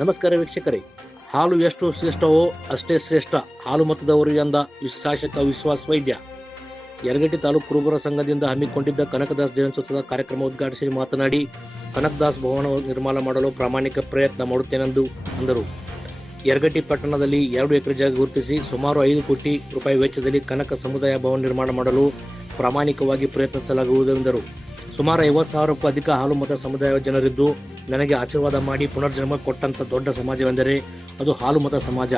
ನಮಸ್ಕಾರ ವೀಕ್ಷಕರೇ, ಹಾಲು ಎಷ್ಟು ಶ್ರೇಷ್ಠವೋ ಅಷ್ಟೇ ಶ್ರೇಷ್ಠ ಹಾಲು ಮತದವರು ಎಂದ ಶಾಸಕ ವಿಶ್ವಾಸ್ ವೈದ್ಯ. ಯರಗಟ್ಟಿ ತಾಲೂಕು ಕುರುಬರ ಸಂಘದಿಂದ ಹಮ್ಮಿಕೊಂಡಿದ್ದ ಕನಕದಾಸ್ ಜಯಂತ್ಯುತ್ಸವದ ಕಾರ್ಯಕ್ರಮ ಉದ್ಘಾಟಿಸಿ ಮಾತನಾಡಿ, ಕನಕದಾಸ್ ಭವನ ನಿರ್ಮಾಣ ಮಾಡಲು ಪ್ರಾಮಾಣಿಕ ಪ್ರಯತ್ನ ಮಾಡುತ್ತೇನೆಂದು ಅಂದರು. ಯರಗಟ್ಟಿ ಪಟ್ಟಣದಲ್ಲಿ 2 ಎಕರೆ ಜಾಗ ಗುರುತಿಸಿ ಸುಮಾರು 5 ಕೋಟಿ ರೂಪಾಯಿ ವೆಚ್ಚದಲ್ಲಿ ಕನಕ ಸಮುದಾಯ ಭವನ ನಿರ್ಮಾಣ ಮಾಡಲು ಪ್ರಾಮಾಣಿಕವಾಗಿ ಪ್ರಯತ್ನಿಸಲಾಗುವುದೆಂದರು. ಸುಮಾರು 50,000ಕ್ಕೂ ಅಧಿಕ ಹಾಲು ಮತ ಸಮುದಾಯ ಜನರಿದ್ದು ನನಗೆ ಆಶೀರ್ವಾದ ಮಾಡಿ ಪುನರ್ಜನ್ಮ ಕೊಟ್ಟಂತ ದೊಡ್ಡ ಸಮಾಜವೆಂದರೆ ಅದು ಹಾಲು ಮತ ಸಮಾಜ.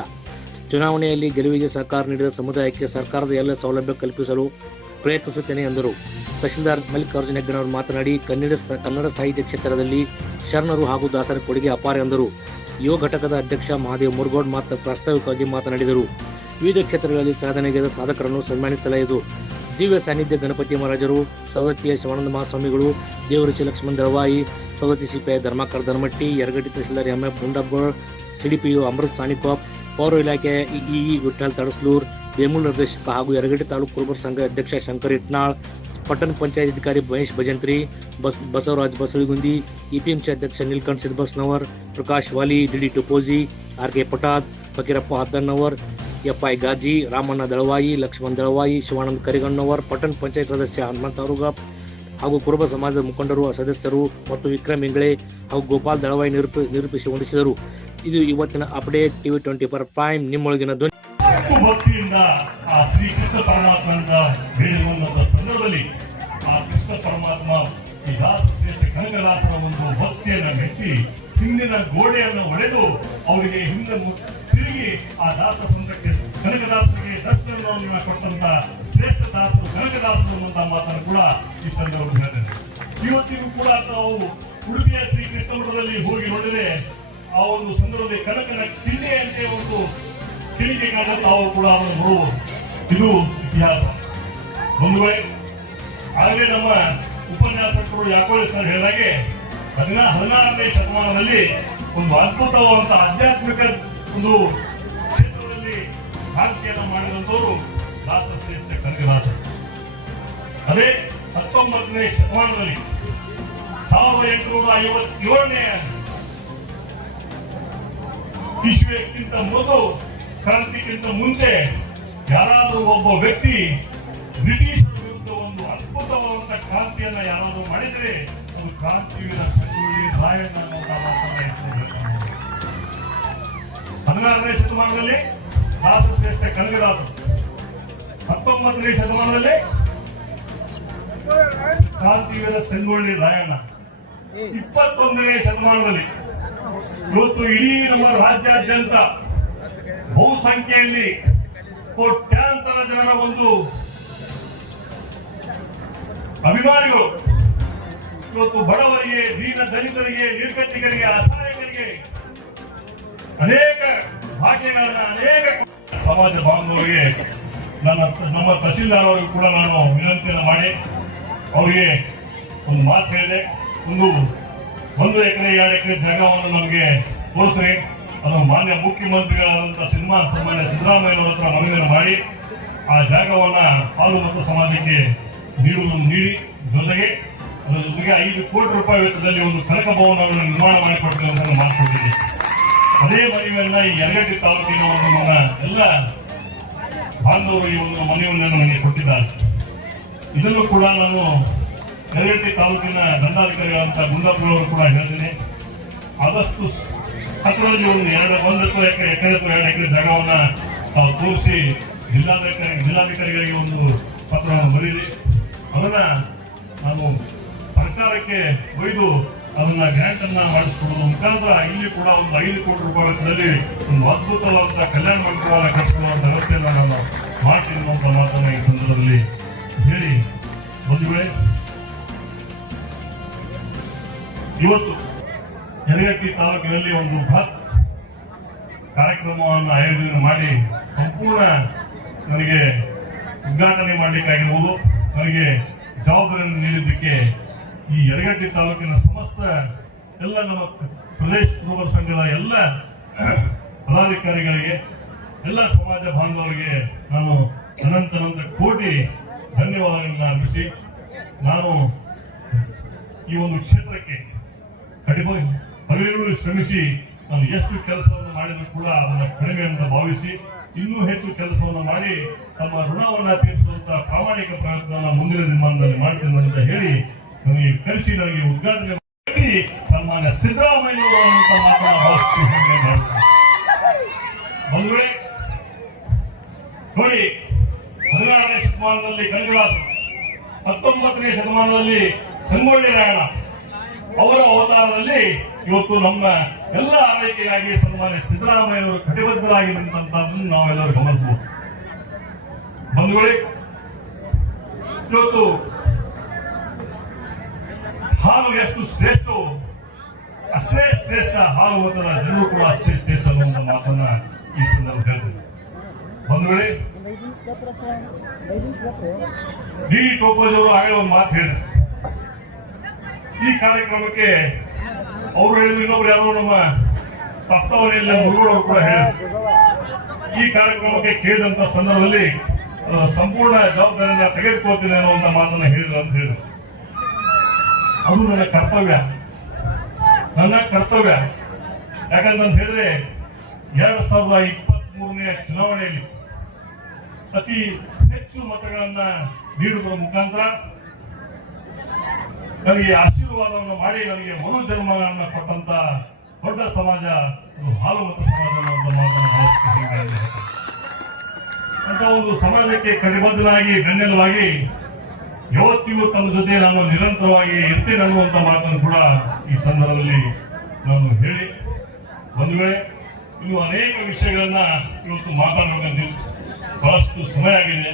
ಚುನಾವಣೆಯಲ್ಲಿ ಗೆಲುವಿಗೆ ಸಹಕಾರ ನೀಡಿದ ಸಮುದಾಯಕ್ಕೆ ಸರ್ಕಾರದ ಎಲ್ಲ ಸೌಲಭ್ಯ ಕಲ್ಪಿಸಲು ಪ್ರಯತ್ನಿಸುತ್ತೇನೆ ಎಂದರು. ತಹಶೀಲ್ದಾರ್ ಮಲ್ಲಿಕಾರ್ಜುನ ಹೆಗ್ಗನವರು ಮಾತನಾಡಿ, ಕನ್ನಡ ಸಾಹಿತ್ಯ ಕ್ಷೇತ್ರದಲ್ಲಿ ಶರಣರು ಹಾಗೂ ದಾಸರ ಕೊಡುಗೆ ಅಪಾರ ಎಂದರು. ಯುವ ಘಟಕದ ಅಧ್ಯಕ್ಷ ಮಹಾದೇವ್ ಮುರುಗೋಡ್ ಪ್ರಾಸ್ತಾವಿಕವಾಗಿ ಮಾತನಾಡಿದರು. ವಿವಿಧ ಕ್ಷೇತ್ರಗಳಲ್ಲಿ ಸಾಧನೆಗೈದ ಸಾಧಕರನ್ನು ಸನ್ಮಾನಿಸಲಾಯಿತು. ದಿವ್ಯ ಸಾನ್ನಿಧ್ಯ ಗಣಪತಿ ಮಹಾರಾಜರು, ಸವದತ್ತಿಯ ಶಿವಾನಂದ ಮಹಾಸ್ವಾಮಿಗಳು, ದೇವರುಚಿ ಲಕ್ಷ್ಮಣ ದಳವಾಯಿ, ಸವದತ್ತಿ ಸಿಪಿಐ ಧರ್ಮಾಕರ್ ಧರ್ಮಟ್ಟಿ, ಯರಗಟ್ಟಿ ತಹಶೀಲ್ದಾರ್ ಎಂಎಫ್ ಗುಂಡಬ್ಬಳ್, ಸಿಡಿಪಿಯು ಅಮೃತ್ ಸಾನಿಕಾಪ್, ಪೌರ ಇಲಾಖೆ ಇಇ ವಿಠಲ್ ತಡಸ್ಲೂರ್, ಬೇಮೂಲ್ ನಿರ್ದೇಶಕ ಹಾಗೂ ಯರಗಟ್ಟಿ ತಾಲೂಕು ಕುರುಬರ ಸಂಘ ಅಧ್ಯಕ್ಷ ಶಂಕರ್ ಇಟ್ನಾಳ್, ಪಟ್ಟಣ ಪಂಚಾಯತ್ ಅಧಿಕಾರಿ ಮಹೇಶ್ ಭಜಂತ್ರಿ, ಬಸವರಾಜ್ ಬಸಳಿಗುಂದಿ, ಇಪಿಎಂಸಿ ಅಧ್ಯಕ್ಷ Neelkanth Sidbasnavar, Prakash Wali, D D Tupoji, R K. Patad, Fakirappa Haddannavar, F I Gaji, Ramanna Dalavayi, Laxman Dalavayi, Shivanand Kariganavar, ಪಟ್ಟಣ ಪಂಚಾಯತ್ ಸದಸ್ಯ ಹನುಮಂತ ಅರುಗಪ್ ಹಾಗೂ ಕುರುಬ ಸಮಾಜದ ಮುಖಂಡರು, ಸದಸ್ಯರು ಮತ್ತು ವಿಕ್ರಮ್ ಇಂಗ್ಳೆ ಹಾಗೂ ಗೋಪಾಲ್ ದಳವಾಯಿ ನಿರೂಪಿಸಿ ಹೊಂದಿಸಿದರು. ಇದು ಇವತ್ತಿನ ಅಪ್ಡೇಟ್. ಟಿವಿ 24 ಪ್ರೈಮ್, ನಿಮ್ಮೊಳಗಿನ ಧ್ವನಿ. ಭಕ್ತಿಯಿಂದ ಆ ಶ್ರೀ ಕೃಷ್ಣ ಪರಮಾತ್ಮನಿಂದ ಬೇಡಿರುವಂತಹ ಸಂದರ್ಭದಲ್ಲಿ ಆ ಕೃಷ್ಣ ಪರಮಾತ್ಮ ಈ ದಾಸ ಶ್ರೇಷ್ಠ ಕನಕದಾಸರ ಒಂದು ಭಕ್ತಿಯನ್ನು ಮೆಚ್ಚಿ ಹಿಂದಿನ ಗೋಡೆಯನ್ನು ಒಡೆದು ಅವರಿಗೆ ಹಿಂದೆ ತಿರುಗಿ ಆ ದಾಸ ಸಂತಕ್ಕೆ ಕನಕದಾಸರಿಗೆ ದರ್ಶನವನ್ನು ಕೊಟ್ಟಂತ ಶ್ರೇಷ್ಠ ದಾಸರು ಕನಕದಾಸರು ಅನ್ನುವಂತಹ ಮಾತನ್ನು ಕೂಡ ಈ ಸಂದರ್ಭದಲ್ಲಿ ಹೇಳಿದ್ದಾರೆ. ಇವತ್ತಿಗೂ ಕೂಡ ನಾವು ಉಡುಪಿಯ ಶ್ರೀ ಕೃಷ್ಣ ಮಠದಲ್ಲಿ ಹೋಗಿ ನೋಡಿದರೆ ಆ ಒಂದು ಸಂದರ್ಭದಲ್ಲಿ ಕನಕನ ಕಿಂಡೆಯಂತೆ ಒಂದು ತಿಳಿಕೆಗಾದ ತಾವು ಕೂಡ ಅವನು ನೋಡುವುದು. ಇದು ಇತಿಹಾಸ. ಒಂದು ವೇಳೆ ಆಗಲೇ ನಮ್ಮ ಉಪನ್ಯಾಸಕರು ಯಾಕೋಳಿ ಸರ್ ಹೇಳಿದಾಗೆ 16ನೇ ಶತಮಾನದಲ್ಲಿ ಒಂದು ಅದ್ಭುತವಾದಂತ ಆಧ್ಯಾತ್ಮಿಕ ಒಂದು ಕ್ಷೇತ್ರದಲ್ಲಿ ಕ್ರಾಂತಿಯನ್ನು ಮಾಡಿದಂತವರು ದಾಸ ಶ್ರೇಷ್ಠ ಕನಕದಾಸರು. ಅದೇ 19ನೇ ಶತಮಾನದಲ್ಲಿ 1857ನೇ ಇಸ್ವಿಯಕ್ಕಿಂತ ಮೊದಲು, ಕ್ರಾಂತಿಗಿಂತ ಮುಂಚೆ ಯಾರಾದರೂ ಒಬ್ಬ ವ್ಯಕ್ತಿ ಬ್ರಿಟಿಷರ ವಿರುದ್ಧ ಒಂದು ಅದ್ಭುತವಾದಂತಹ ಕ್ರಾಂತಿಯನ್ನ ಯಾರಾದರೂ ಮಾಡಿದರೆ ಅದು ಕ್ರಾಂತಿವೀರ ಸಂಗೊಳ್ಳಿ ರಾಯಣ್ಣ ಅನ್ನುವಂತ ಮಾತನ್ನ ಹೆಸರು. 16ನೇ ಶತಮಾನದಲ್ಲಿ ದಾಸ ಶ್ರೇಷ್ಠ ಕನಕದಾಸರು, 19ನೇ ಶತಮಾನದಲ್ಲಿ ಕ್ರಾಂತಿವೀರ ಸಂಗೊಳ್ಳಿ ರಾಯಣ್ಣ, 21ನೇ ಶತಮಾನದಲ್ಲಿ ಇವತ್ತು ಇಡೀ ನಮ್ಮ ರಾಜ್ಯಾದ್ಯಂತ ಬಹುಸಂಖ್ಯೆಯಲ್ಲಿ ಕೋಟ್ಯಾಂತರ ಜನರ ಒಂದು ಅಭಿಮಾನಿಗಳು ಇವತ್ತು ಬಡವರಿಗೆ, ದೀನ ದಲಿತರಿಗೆ, ನಿರ್ಗತಿಕರಿಗೆ, ಅಸಹಾಯಕರಿಗೆ ಅನೇಕ ಭಾಷೆಗಳನ್ನ, ಅನೇಕ ಸಮಾಜ ಬಾಂಧವರಿಗೆ ನಮ್ಮ ತಹಶೀಲ್ದಾರ್ ಅವರಿಗೂ ಕೂಡ ನಾನು ವಿನಂತಿಯನ್ನು ಮಾಡಿ ಅವರಿಗೆ ಒಂದು ಮಾತು ಹೇಳಿದೆ. 1 ಎಕರೆ 2 ಎಕರೆ ಜಾಗವನ್ನು ನಮಗೆ ತೋರಿಸ್ರಿ, ಅದು ಮಾನ್ಯ ಮುಖ್ಯಮಂತ್ರಿಗಳಾದಂತಹ ಸನ್ಮಾನ್ಯ ಸಿದ್ದರಾಮಯ್ಯನವರ ಹತ್ರ ಮನವಿಯನ್ನು ಮಾಡಿ ಆ ಜಾಗವನ್ನ ಹಾಲು ಮತ್ತು ಸಮಾಜಕ್ಕೆ ನೀಡಿ ಜೊತೆಗೆ ಅದರ ಜೊತೆಗೆ 5 ಕೋಟಿ ರೂಪಾಯಿ ವೆಚ್ಚದಲ್ಲಿ ಒಂದು ಕನಕ ಭವನವನ್ನು ನಿರ್ಮಾಣ ಮಾಡಿಕೊಡ್ತೇವೆ ಅಂತ ಮಾಡಿಕೊಟ್ಟಿದ್ದೆ. ಅದೇ ಮನವಿಯನ್ನ ಈ ಯರಗಟ್ಟಿ ತಾಲೂಕಿನ ಒಂದು ನನ್ನ ಎಲ್ಲ ಬಾಂಧವರು ಈ ಒಂದು ಮನವಿಯನ್ನು ನನಗೆ ಕೊಟ್ಟಿದ್ದಾರೆ. ಇದನ್ನು ಕೂಡ ನಾನು ಯರಗಟ್ಟಿ ತಾಲೂಕಿನ ದಂಡಾಧಿಕಾರಿಗಳಂತ ಗುಂಡಪ್ಪನವರು ಕೂಡ ಹೇಳ್ತೀನಿ. ಆದಷ್ಟು ಹತ್ತಿರದಲ್ಲಿ ಒಂದು 1 ಎಕರೆ 2 ಎಕರೆ ಜಾಗವನ್ನ ತಾವು ತೋರಿಸಿ ಜಿಲ್ಲಾಧಿಕಾರಿಗಳಿಗೆ ಒಂದು ಪತ್ರವನ್ನು ಬರೀರಿ. ಅದನ್ನ ನಾವು ಸರ್ಕಾರಕ್ಕೆ ಒಯ್ದು ಅದನ್ನ ಗ್ರಾಂಟ್ ಅನ್ನ ಮಾಡಿಸ್ಕೊಡೋದು ಮುಖಾಂತರ ಇಲ್ಲಿ ಕೂಡ ಒಂದು 5 ಕೋಟಿ ರೂಪಾಯಿ ವೆಚ್ಚದಲ್ಲಿ ಒಂದು ಅದ್ಭುತವಾದಂತಹ ಕಲ್ಯಾಣ ಮಂಟಪವನ್ನು ಕಟ್ಟಿಸುವಂತ ವ್ಯವಸ್ಥೆಯನ್ನು ನಾನು ಮಾಡ್ತೀನಿ ಅನ್ನುವಂತ ಮಾತನ್ನ ಈ ಸಂದರ್ಭದಲ್ಲಿ ಹೇಳಿ, ಒಂದು ವೇಳೆ ಇವತ್ತು ಯರಗಟ್ಟಿ ತಾಲೂಕಿನಲ್ಲಿ ಒಂದು ಬೃಹತ್ ಕಾರ್ಯಕ್ರಮವನ್ನು ಆಯೋಜನೆ ಮಾಡಿ ಸಂಪೂರ್ಣ ನನಗೆ ಉದ್ಘಾಟನೆ ಮಾಡಲಿಕ್ಕಾಗಿರುವುದು, ನನಗೆ ಜವಾಬ್ದಾರಿಯನ್ನು ನೀಡಿದ್ದಕ್ಕೆ ಈ ಯರಗಟ್ಟಿ ತಾಲೂಕಿನ ಸಮಸ್ತ ಎಲ್ಲ ನಮ್ಮ ಪ್ರದೇಶ ಕುರುಬರ ಸಂಘದ ಎಲ್ಲ ಪದಾಧಿಕಾರಿಗಳಿಗೆ, ಎಲ್ಲ ಸಮಾಜ ಬಾಂಧವರಿಗೆ ನಾನು ಅನಂತ ಕೋಟಿ ಧನ್ಯವಾದಗಳನ್ನು ಅರ್ಪಿಸಿ, ನಾನು ಈ ಒಂದು ಕ್ಷೇತ್ರಕ್ಕೆ ಹಗಲಿರುಳು ಶ್ರಮಿಸಿ ನಾನು ಎಷ್ಟು ಕೆಲಸವನ್ನು ಮಾಡಿದ್ರು ಕೂಡ ಅದನ್ನು ಕಡಿಮೆ ಅಂತ ಭಾವಿಸಿ ಇನ್ನೂ ಹೆಚ್ಚು ಕೆಲಸವನ್ನು ಮಾಡಿ ತಮ್ಮ ಋಣವನ್ನ ತೀರಿಸುವಂತಹ ಪ್ರಾಮಾಣಿಕ ಪ್ರಯತ್ನವನ್ನು ಮುಂದಿನ ದಿನಮಾನದಲ್ಲಿ ಮಾಡ್ತೇನೆ ಅಂತ ಹೇಳಿ ನನಗೆ ಕರೆಸಿ ನನಗೆ ಉದ್ಘಾಟನೆ ಮಾಡಿ ಸನ್ಮಾನ್ಯ ಸಿದ್ದರಾಮಯ್ಯನವರು ಅಂತ ಮಾತನಾಡ ಬಂಧುಗಳೇ, ನೋಡಿ 16ನೇ ಶತಮಾನದಲ್ಲಿ ಕನಕದಾಸರು, 19ನೇ ಶತಮಾನದಲ್ಲಿ ಸಂಗೊಳ್ಳಿ ರಾಯಣ್ಣ ಅವರ ಅವತಾರದಲ್ಲಿ ಇವತ್ತು ನಮ್ಮ ಎಲ್ಲ ಆರೈಕೆಗಾಗಿ ಸನ್ಮಾನ್ಯ ಸಿದ್ದರಾಮಯ್ಯವರು ಕಟಿಬದ್ಧರಾಗಿ ನಿಂತಂತದ್ದನ್ನು ನಾವೆಲ್ಲರೂ ಗಮನಿಸಬಹುದು. ಬಂಧುಗಳೇ, ಇವತ್ತು ಹಾಲು ಎಷ್ಟು ಶ್ರೇಷ್ಠವೋ ಅಷ್ಟೇ ಶ್ರೇಷ್ಠ ಹಾಲು ಮತದ ಜನರು ಕೂಡ ಅಷ್ಟೇ ಶ್ರೇಷ್ಠ ಅನ್ನುವಂಥ ಮಾತನ್ನ ಈ ಸಂದರ್ಭ ಹೇಳ್ತೇವೆ. ಬಂಧುಗಳೇ, ಡಿ ಟೋಪೋಜ್ ಅವರು ಆಗಲೇ ಒಂದು ಮಾತು ಹೇಳಿದ್ರು. ಈ ಕಾರ್ಯಕ್ರಮಕ್ಕೆ ಅವರು ಹೇಳಿದ್ರು, ಇನ್ನೊಬ್ರು ಯಾರು ನಮ್ಮ ಪ್ರಸ್ತಾವನೆಯಲ್ಲಿ ಮುರುಗೋಡು ಕೂಡ ಹೇಳಿದ್ರು. ಈ ಕಾರ್ಯಕ್ರಮಕ್ಕೆ ಕೇಳಿದಂತ ಸಂದರ್ಭದಲ್ಲಿ ಸಂಪೂರ್ಣ ಜವಾಬ್ದಾರಿಯನ್ನು ತೆಗೆದುಕೊಳ್ತೀನಿ ಅನ್ನುವಂತ ಮಾತನ್ನ ಹೇಳಿದ್ರು ಅಂತ ಹೇಳಿದ್ರು. ಅದು ನನ್ನ ಕರ್ತವ್ಯ. ಯಾಕಂತ ಹೇಳಿದ್ರೆ 2023ನೇ ಚುನಾವಣೆಯಲ್ಲಿ ಅತಿ ಹೆಚ್ಚು ಮತಗಳನ್ನ ನೀಡುವುದರ ಮುಖಾಂತರ ನನಗೆ ಆಶೀರ್ವಾದವನ್ನು ಮಾಡಿ ನನಗೆ ಮರು ಜನ್ಮವನ್ನು ಕೊಟ್ಟಂತ ದೊಡ್ಡ ಸಮಾಜ ಹಾಲು ಮತ ಸಮಾಜ ಅನ್ನುವಂಥ ಮಾತನ್ನು ಅಂತ ಒಂದು ಸಮಾಜಕ್ಕೆ ಕಟಿಬದ್ಧನಾಗಿ ಬೆನ್ನೆಲುವಾಗಿ ಯಾವತ್ತಿಗೂ ತನ್ನ ಜೊತೆ ನಾನು ನಿರಂತರವಾಗಿ ಇರ್ತೇನೆ ಅನ್ನುವಂಥ ಮಾತನ್ನು ಕೂಡ ಈ ಸಂದರ್ಭದಲ್ಲಿ ನಾನು ಹೇಳಿ, ಒಂದು ವೇಳೆ ಇನ್ನು ಅನೇಕ ವಿಷಯಗಳನ್ನ ಇವತ್ತು ಮಾತಾಡಬೇಕಂತ ಬಹಳಷ್ಟು ಸಮಯ ಆಗಿದೆ.